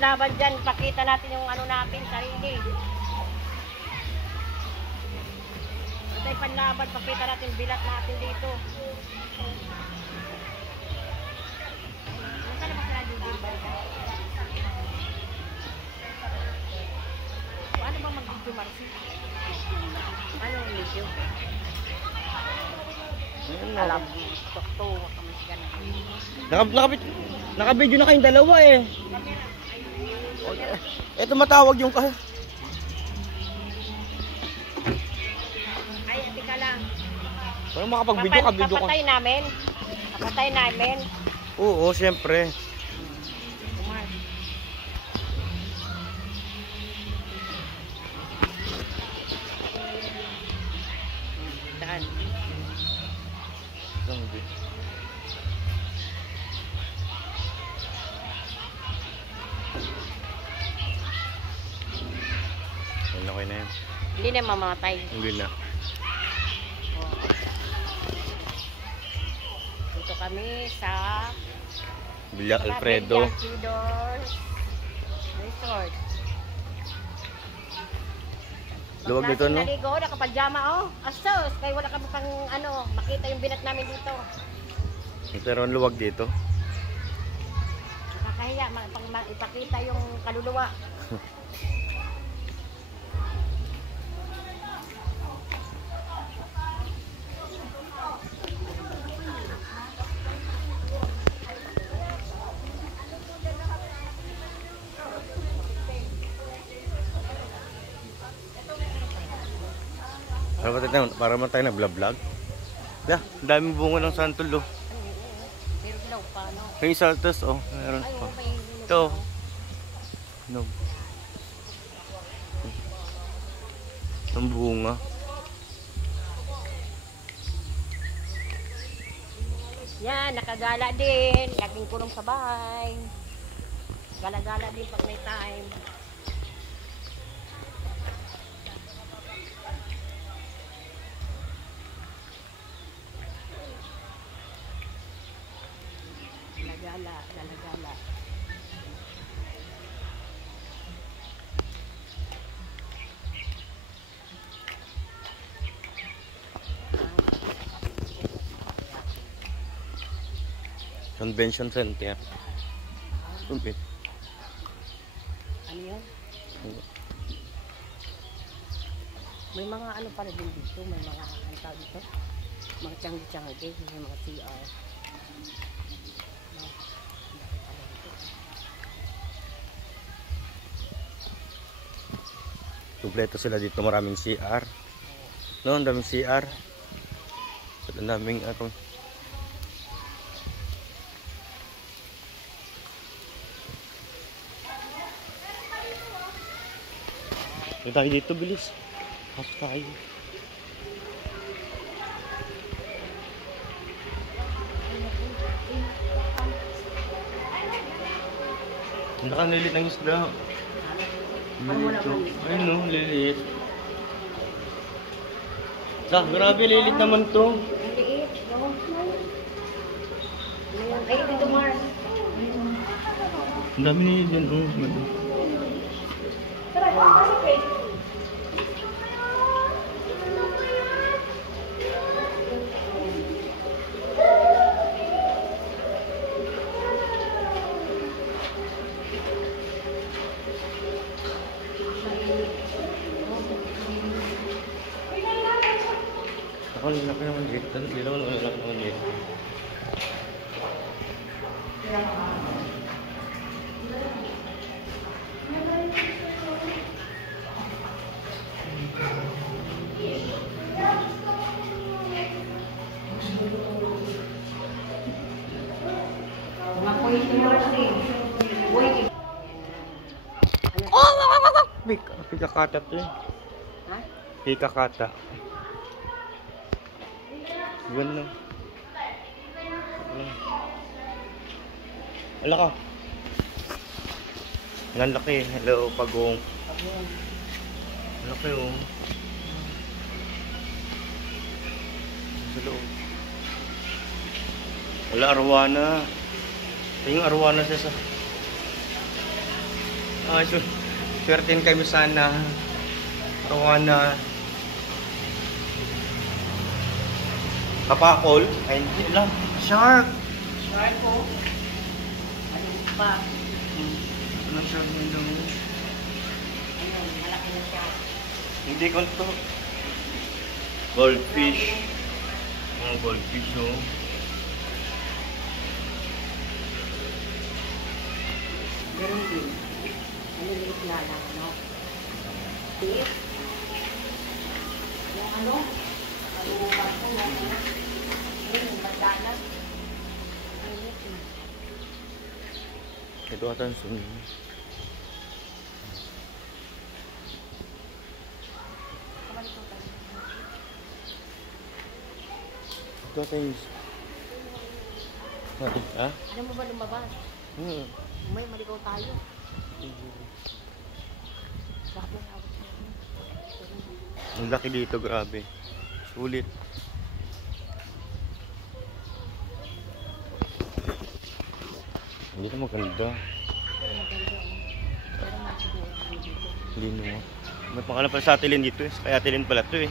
panlaban dyan. Pakita natin yung ano natin, sarili. Patay panlaban, pakita natin bilat natin dito. Nasaan na ba sila dito? Ano ba mag-video, Marcy? Ano yung video? Alam, tokto, kamasgan. Naka-video na kayong dalawa eh. Ito matawag yung Ay, tika lang. Para makapag-video ka, video ka. Kapatay namin. Kapatay namin. Oo, siyempre. Saan? Okay na yan. Hindi na mamamatay. Hindi na. Oh. Dito kami sa Villa Alfredo Resort. Luwag dito, no? Naligo, nakapajama, oh. Asos, kaya wala kami pang, ano, makita yung binat namin dito. Pero ang luwag dito. Nakakahiya, ipakita yung kaluluwa. Para man tayo na vlog. Yeah, daming bunga ng santol, oh. Pero dilaw pa, no? May saltos, oh. Meron Ay, pa. may Ito. No. Ang bunga. Yan, nakagala din. Laging kulong sa bahay. Gala-gala din pag may time. Gala-gala. Convention Center. Sumpit. Ano yun? May mga ano pala din dito. May mga ano tawag dito. Mga tiyanggi-tiyanggi. May mga CR. Kompleto sila dito. Maraming CR. No, ang daming CR. Ang daming ako. Ito tayo dito, bilis. Pasok tayo. Ang nakanilit ng isda. Ayun, no, lilit. Grabe, lilit naman to. Liit, no? Ay, dito, Mars. Ang dami niya dyan, oh. Ako laki naman dito. Hindi naman laki naman dito. Pikakata to eh. Ha? Pikakata. Ganda. Wala ka. Ang laki. Hello, pagong. Ang laki, oh. Sa loob. Wala, arwana. Ito yung arwana siya sa... Swertin kami sana. Tawana. Kapakol? Ay, hindi lang. Shark! Shark ko. Ano pa? Ano shark nito? Ayun, malaki na siya. Hindi ko to. Goldfish. Mga goldfish, oh. Ganun din. Maliliit na lang, no? Fish. Yung ano? Kalubang ko, ano na? Ayun, yung bandana. Ayun, Ito ata ang sunod. Ito ata yung... Ha? Ano mo ba lumabas? May maligaw tayo. Grabe ang hawak niya. Ang laki dito, grabe. Sulit. Hindi na maganda. Pero nga siguro kami dito. Hindi mo. May pangalan pala sa atilin dito eh. Kaya atilin pala to eh.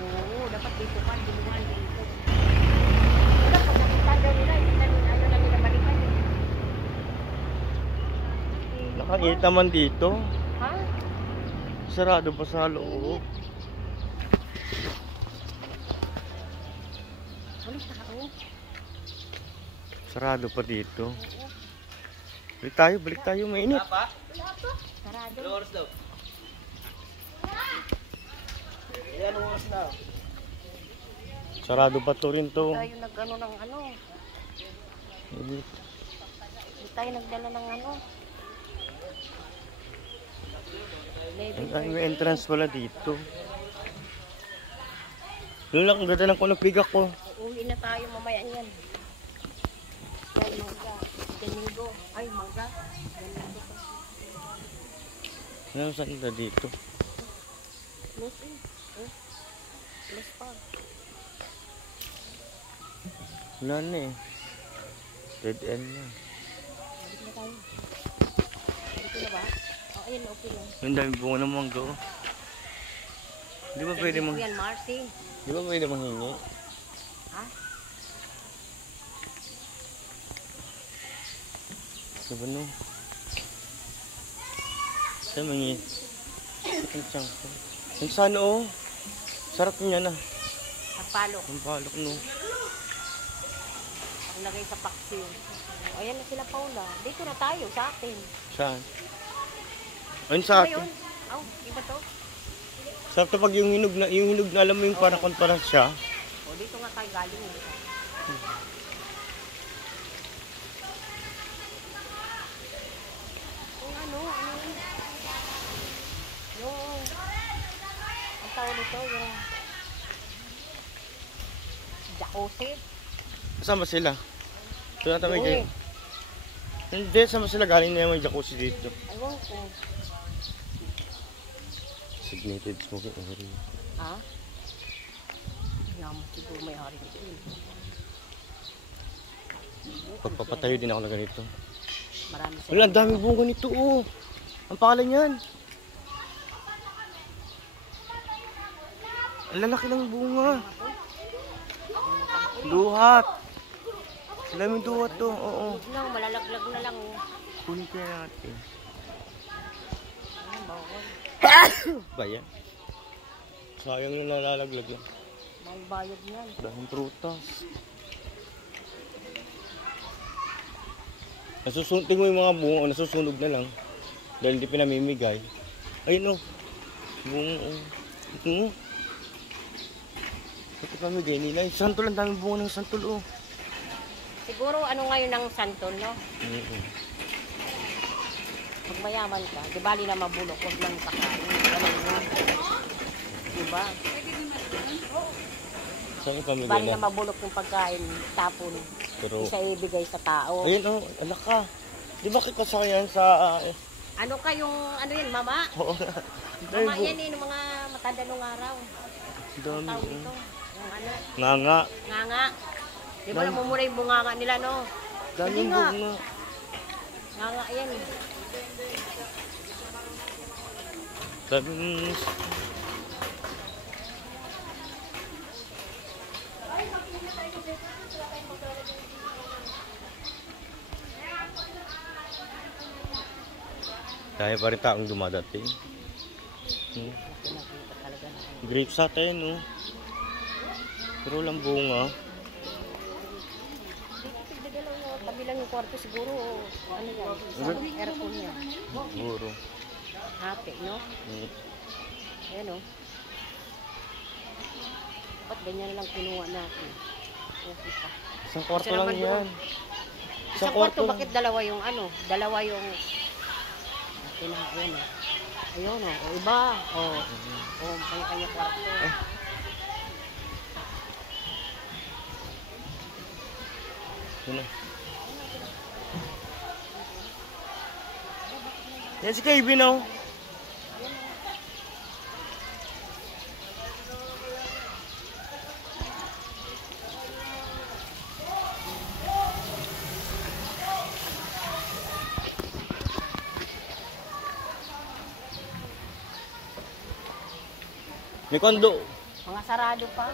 Oo, dapat dito pa, dinuhan dito. Wala, pag nakita daw nila, hindi na ano na nila balikan. Nakakita man dito. Ha? Sarado pa sa loob. Ulit na ako. Sarado pa dito. Oo. Balik tayo, mainit. Wala pa. Sarado. Ilang oras daw? Ilang oras na? Sarado pa to rin to. Tayo nag-ano ng ano. Hindi tayo nagdala ng ano. May entrance pala dito. Doon lang, ang ganda ng kunapigak ko. Uwi na tayo mamaya yan. Ay, mangga. Domingo. Ay, mangga. Domingo pa. Ano saan na dito? Plus eh. Plus pa. Wala na eh. Dead end na. Balik na tayo. Dito na ba? Oh, ayun, okay lang. Ang dami bunga ng mangga oh. Di ba pwede mang... Yan, Marcy. Di ba pwede manghingi? Ha? Diba no? Saan mangi? Ang tiyang ko. Ang sana oh. Sarap niya na. Pagpalok. Ang palok no. Ang lagay sa paksiw. Ayan na sila, Paula. Dito na tayo, sa atin. Saan? Ayun sa Ano atin. yun? Oh, iba to? Sarap to pag yung hinog na alam mo yung parang kontra siya. O, dito nga tayo galing eh. Yung ano yun? Yung, ang tawag nito, yung jacuzzi. Kasama sila. Doon natin may Uy. ganyan. Hindi, sama sila galing na yung may jacuzzi dito. Ayun ko. Designated smoking area. Ha? Naman siguro may ari nito eh. Pagpapatayo din ako na ganito. Marami sila. Wala, ang daming bunga nito oh. Ang pangalan niyan. Ang lalaki ng bunga. Duhat. Ang daming duhat to, oo. Lang, malalaglag na lang. Oh. Kunin kaya natin. Ayun, bawal. Bayan. Sayang na nalalaglag lang. May bayad niyan. Dahil prutas. Nasusunod mo yung mga bunga, nasusunog na lang. Dahil hindi pinamimigay. Ayun o. Bunga o. Ito o. Ito pamigay nila. Yung santol, ang daming bunga ng santol o. Siguro ano ngayon ng santol, no? Pag mayaman ka, di bali na mabulok, huwag lang kakain. Ganun yun. Diba? Saan yung pamigay Bali na na? mabulok yung pagkain, tapon. Pero, Isa ibigay sa tao. ayun o, alak ka. Di ba kikasayan sa... Ano ka yung, ano yun, mama? Oo. Mama yan eh, nung mga matanda nung araw. Ang Dami tawag o. ito. Yung ano, Nga. nganga. Di ba namumura yung bunganga nila, no? Daming Hindi nga. bunga. Nganga yan eh. Sabi dahil pa rin taong dumadating. Nakita talaga na. Grapes atin, no? Pero walang bunga. Tigdadalaw mo, tabi lang yung kwarto siguro. Ano yan? Sa aircon yan. Siguro. Hati, no? Ayan, no? Ba't ganyan na lang kinuha natin? Okay pa. Isang kwarto Kasi lang naman yan. Sa kwarto, bakit dalawa yung ano? Dalawa yung... Ayan, oh. Ayun, oh. O iba. Oh. Oh, kanya-kanya kwarto. Yun na. Yan si Kevin, oh. May kondo. Mga sarado pa.